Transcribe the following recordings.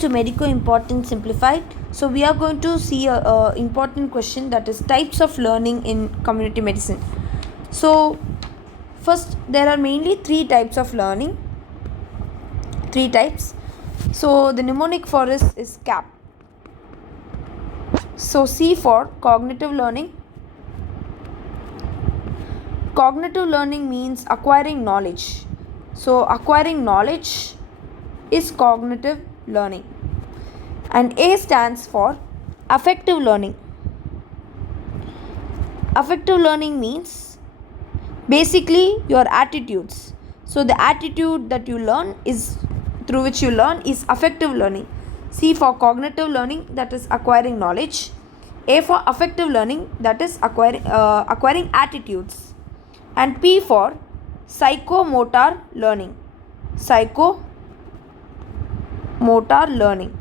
To medico important simplified. So we are going to see a important question, that is types of learning in community medicine. So first, there are mainly three types of learning. Three types. So the mnemonic for this is CAP. So C for cognitive learning. Cognitive learning means acquiring knowledge. So acquiring knowledge is cognitive learning. And A stands for affective learning. Affective learning means basically your attitudes. So the attitude that you learn is through which you learn is affective learning. C for cognitive learning, that is acquiring knowledge. A for affective learning, that is acquiring attitudes. And P for psychomotor learning. Psychomotor learning.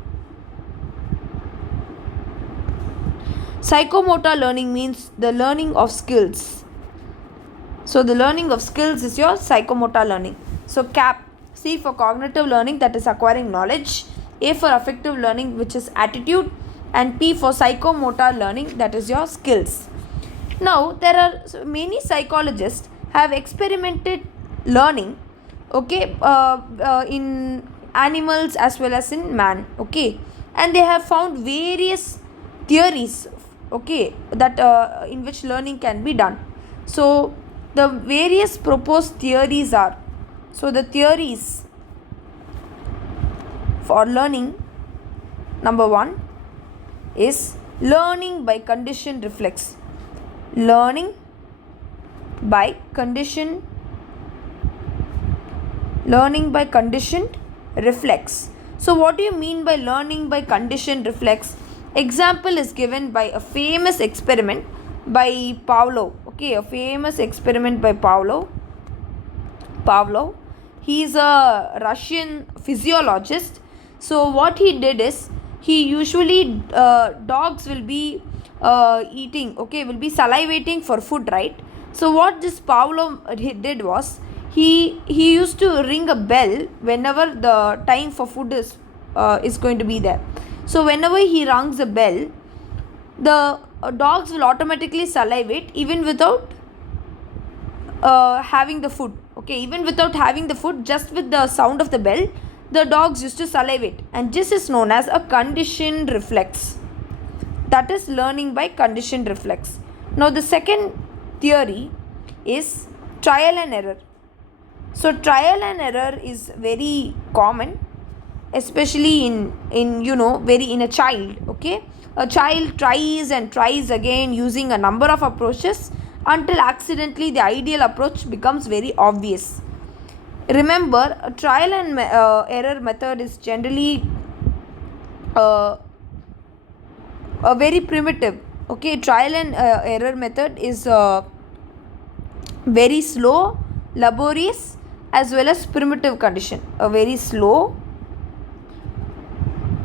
Psychomotor learning means the learning of skills. So the learning of skills is your psychomotor learning. So CAP, C for cognitive learning, that is acquiring knowledge. A for affective learning, which is attitude. And P for psychomotor learning, that is your skills. Now there are many psychologists have experimented learning, in animals as well as in man, and they have found various theories, that in which learning can be done. So the various proposed theories are, so the theories for learning, number one is learning by conditioned reflex. Learning by conditioned reflex. So what do you mean by learning by conditioned reflex? Example is given by a famous experiment by Pavlov. A famous experiment by Pavlov. He is a Russian physiologist. So what he did is, he usually dogs will be eating, will be salivating for food, right? So what this Pavlov did was, he used to ring a bell whenever the time for food is going to be there. So whenever he rings a bell, the dogs will automatically salivate even without having the food. Even without having the food, just with the sound of the bell, the dogs used to salivate, and this is known as a conditioned reflex. That is learning by conditioned reflex. Now the second theory is trial and error. So trial and error is very common, especially in a child. A child tries and tries again using a number of approaches until accidentally the ideal approach becomes very obvious. Remember, a trial and error method is generally a very primitive. Trial and error method is very slow, laborious, as well as primitive condition. A very slow,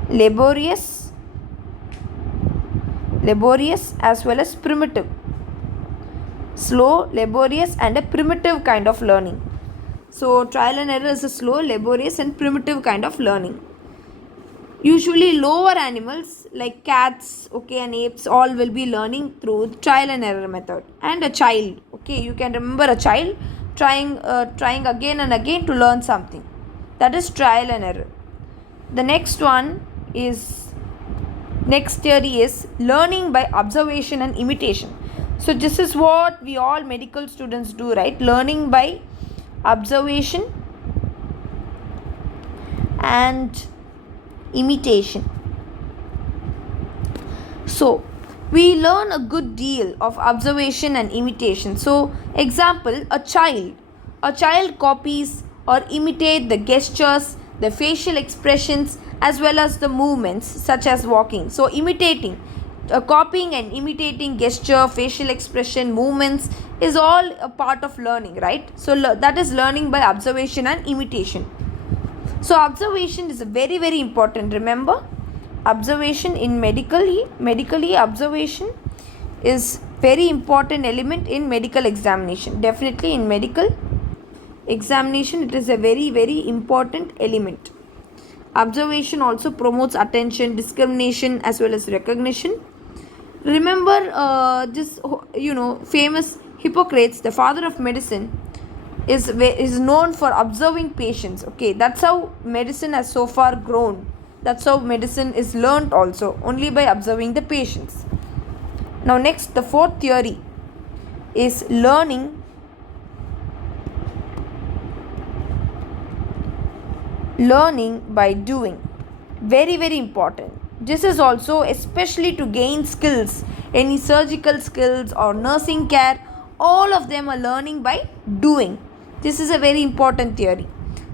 laborious as well as primitive. Slow, laborious, and a primitive kind of learning. So trial and error is a slow, laborious, and primitive kind of learning. Usually lower animals like cats, and apes, all will be learning through trial and error method. And a child, you can remember a child trying again and again to learn something. That is trial and error. The next theory is learning by observation and imitation. So this is what we all medical students do, right? Learning by observation and imitation. So we learn a good deal of observation and imitation. So example, a child copies or imitate the gestures, the facial expressions, as well as the movements such as walking. So imitating, copying and imitating gesture, facial expression, movements is all a part of learning, right? So that is learning by observation and imitation. So observation is very, very important. Remember, observation in medically observation is very important element in medical examination. Definitely in medical examination, it is a very, very important element. Observation also promotes attention, discrimination, as well as recognition. Remember this, famous Hippocrates, the father of medicine, is known for observing patients. Okay, that's how medicine has so far grown. That's how medicine is learnt also, only by observing the patients. Now next, the fourth theory is learning by doing. Very, very important. This is also especially to gain skills, any surgical skills or nursing care, all of them are learning by doing. This is a very important theory.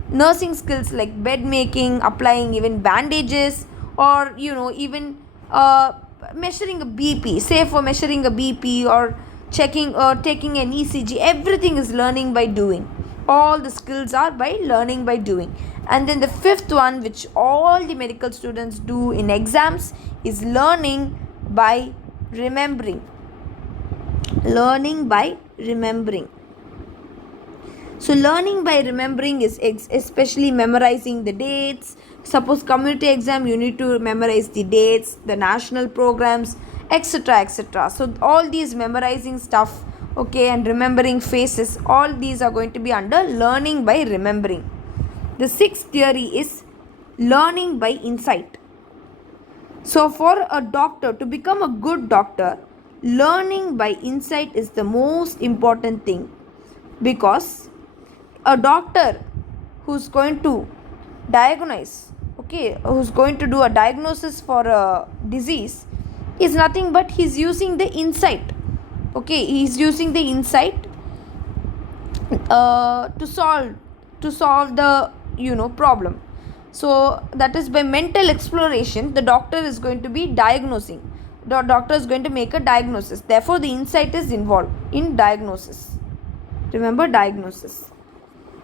Nursing skills like bed making, applying even bandages, or even measuring a BP, say for measuring a BP or checking or taking an ECG, everything is learning by doing. All the skills are by learning by doing. And then the fifth one, which all the medical students do in exams, is learning by remembering. Learning by remembering. So learning by remembering is especially memorizing the dates. Suppose community exam, you need to memorize the dates, the national programs, etc., etc. So all these memorizing stuff, okay, and remembering faces, all these are going to be under learning by remembering. The sixth theory is learning by insight. So for a doctor to become a good doctor, learning by insight is the most important thing, because a doctor who's going to diagnose, okay, who's going to do a diagnosis for a disease, is nothing but he's using the insight. Okay, he's using the insight to solve the problem. So that is by mental exploration, the doctor is going to be diagnosing. The doctor is going to make a diagnosis. Therefore, the insight is involved in diagnosis. Remember, diagnosis.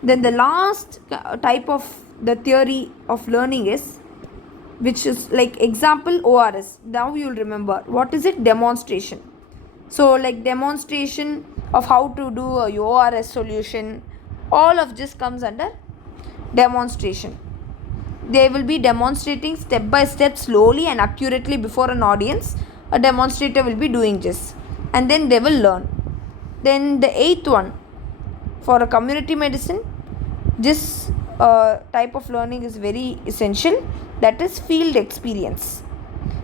Then the last type of the theory of learning is, which is like example ORS. Now you will remember. What is it? Demonstration. So like demonstration of how to do a ORS solution, all of this comes under demonstration. They will be demonstrating step by step, slowly and accurately before an audience. A demonstrator will be doing this, and then they will learn. Then the eighth one, for a community medicine, this type of learning is very essential, that is field experience.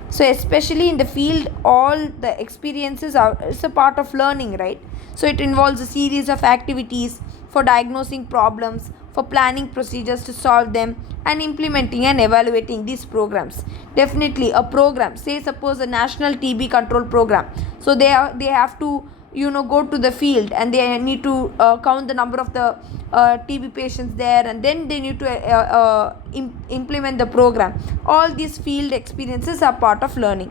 So especially in the field, all the experiences is a part of learning, right? So it involves a series of activities for diagnosing problems, for planning procedures to solve them, and implementing and evaluating these programs. Definitely a program, say suppose a national TB control program, so they have to go to the field, and they need to count the number of the TB patients there, and then they need to implement the program. All these field experiences are part of learning.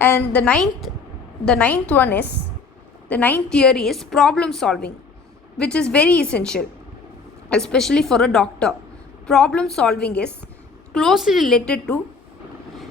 And the ninth theory is problem solving, which is very essential, especially for a doctor. Problem solving is closely related to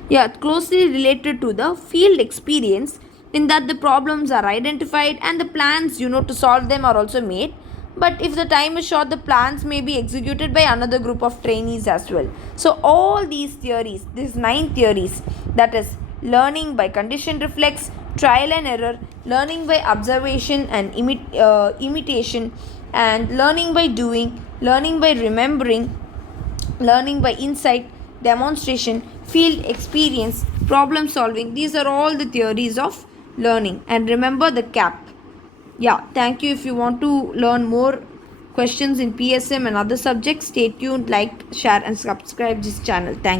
the field experience, in that the problems are identified and the plans to solve them are also made. But if the time is short, the plans may be executed by another group of trainees as well. So all these theories, these 9 theories, that is learning by condition reflex, trial and error, learning by observation and imitation, and learning by doing, learning by remembering, learning by insight, demonstration, field experience, problem solving, these are all the theories of learning. And remember the cap. Yeah, thank you. If you want to learn more questions in PSM and other subjects, stay tuned, like, share and subscribe this channel. Thank you.